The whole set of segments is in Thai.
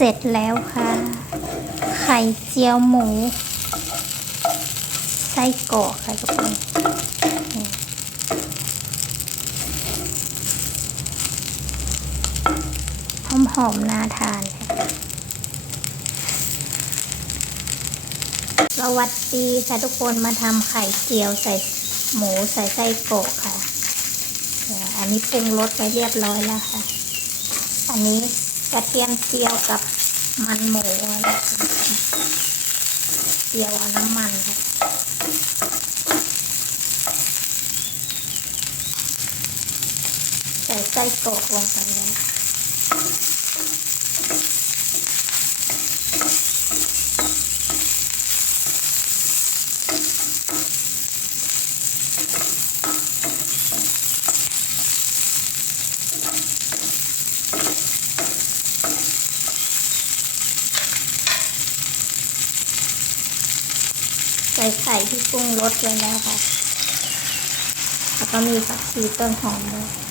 เสร็จแล้วค่ะ ไข่เจียวหมู ไส้กรอกค่ะทุกคนหอมหอมๆน่าทานค่ะสวัสดีค่ะทุกคนมาทำไข่เจียวใส่หมูใส่ไส้กรอกค่ะ อันนี้ปรุงรสไปเรียบร้อยแล้วค่ะ อันนี้ กระเทียมเจียวกับมันหมูอะไรเจียวน้ำมันค่ะใส่ไส้กรอกลงไปเลย ใส่ไข่ที่ปรุงรสไว้แล้วค่ะ แล้วก็มีผักชีต้นหอมด้วย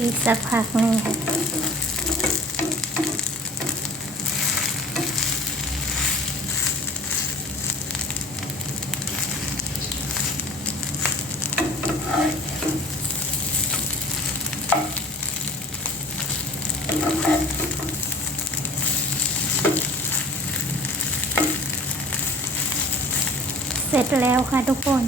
อีกสักพักหนึงค่ะเสร็จแล้วค่ะทุกคน